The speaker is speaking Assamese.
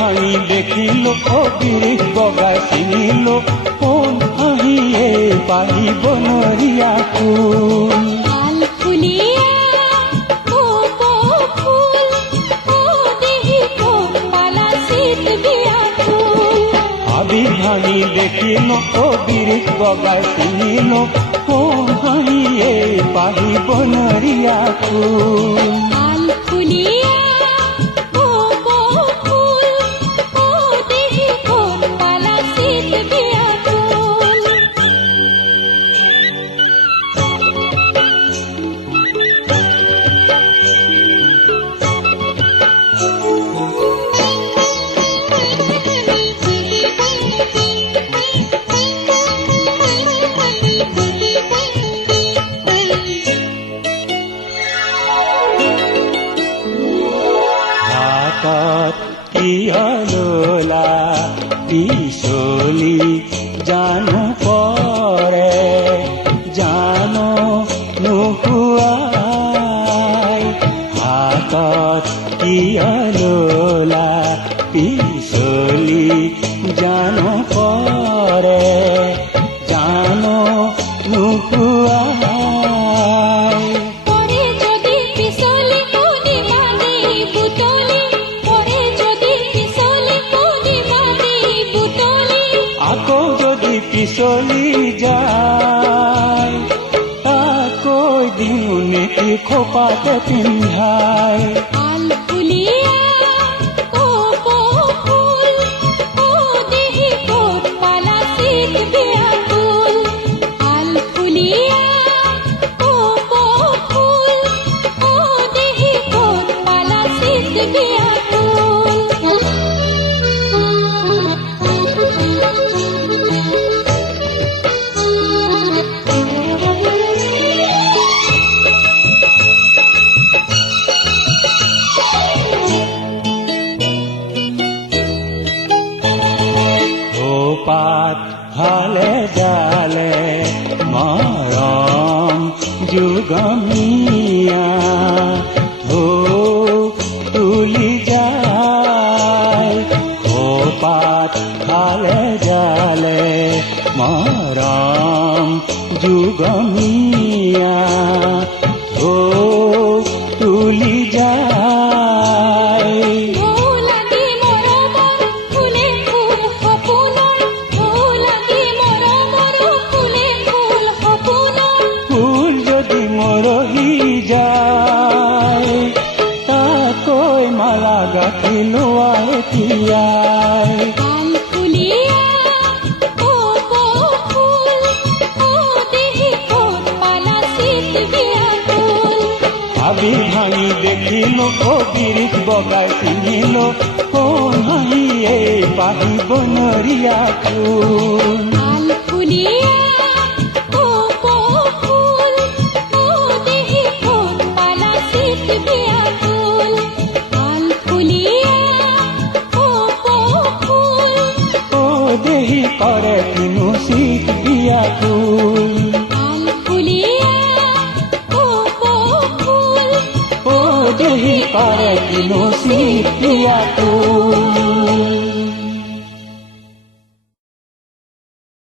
ভাঙি দেখিল অবিৰিত বগাই চিনিল কোন আহিয়ে পাৰিব নৰিয়া ফুল আবি ভাঙি দেখিল অবিৰিত বগাই চিনিল কোন আহিয়ে পাৰিব নৰিয়া ফুল কিয়লোলা পিছলি জানো পৰে জানো নোহোৱাই হাতত কিয়লোলা পিছলি জানো পৰে জানো নোহোৱাই পিছলি যায় তাকৈ দিউনে খোপাতে পিন্ধাই পাত হালে জালে মৰম যুগমীয়া তুলি যায় পাত হালে জালে মৰম যুগমীয়া তুলি যায় মালা গাঁঠি লোৱাই তিয়াই ভাবি ভাঙি দেখিল অবিৰিত বগাই চিনিল কোন আহিয়ে পাৰিব নৰিয়া ফুল দেহি কৰে কিনো শীত বিয়া ফুল দেহি কৰে কিনো শীত বিয়া ফুল